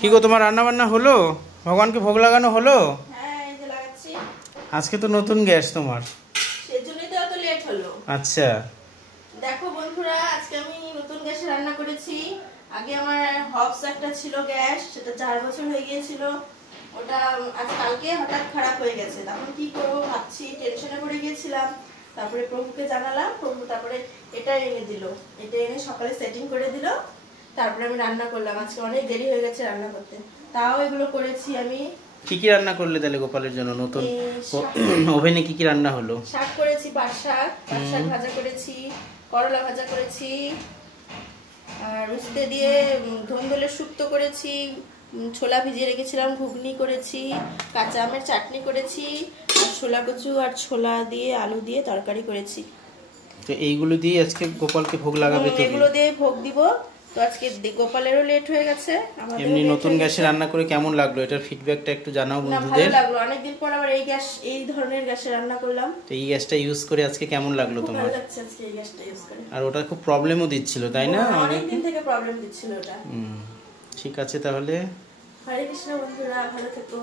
কি গো তোমার রান্না বান্না হলো? ভগবানকে ভোগ লাগানো হলো? হ্যাঁ এই যে লাগাচ্ছি। আজকে তো নতুন গ্যাস তোমার, সেজন্যই তো এত লেট হলো। আচ্ছা দেখো বন্ধুরা, আজকে আমি নতুন গ্যাসে রান্না করেছি। আগে আমার হবস একটা ছিল গ্যাস, সেটা 4 বছর হয়ে গিয়েছিল। ওটা আজ কালকে হঠাৎ খারাপ হয়ে গেছে। তখন কি করবো ভাবছি, টেনশনে পড়ে গিয়েছিলাম। তারপরে প্রভুকে জানালাম, প্রভু তারপরে এটা এনে দিল। এটা এনে সকালে সেটিং করে দিল। তারপরে আমি রান্না করলাম। আজকে অনেক দেরি হয়ে গেছে রান্না করতে, তাও এগুলো করেছি আমি। কি কি রান্না করলে তাহলে গোপালের জন্য নতুন ওভেনে? কি কি রান্না হলো? শাক করেছি, পাট শাক ভাজা করেছি, করলা ভাজা করেছি, আর উস্তে দিয়ে ধন্দলের শুক্তো করেছি, ছোলা ভিজিয়ে রেখেছিলাম ঘুগনি করেছি, কাঁচা আমের চাটনি করেছি, আর ছোলা কচু আর ছোলা দিয়ে আলু দিয়ে তরকারি করেছি। তো এইগুলো দিয়ে আজকে গোপালকে ভোগ লাগাবে? তো এগুলো দিয়ে ভোগ দিব। তো আজকে গোপালেরও লেট হয়ে গেছে। এমনি নতুন গ্যাসে রান্না করে কেমন লাগলো? এটার ফিডব্যাকটা একটু জানাও বন্ধুদের। ভালো লাগলো, অনেকদিন পর আবার এই ধরনের গ্যাসে রান্না করলাম। তো এই গ্যাসটা ইউজ করে আজকে কেমন লাগলো তোমার? ভালো লাগছে আজকে এই গ্যাসটা ইউজ করে। আর ওটা খুব প্রবলেমও দিচ্ছিল তাই না? অনেক দিন থেকে প্রবলেম দিচ্ছিল ওটা। ঠিক আছে তাহলে। হরে কৃষ্ণ বন্ধুরা, ভালো থেকো।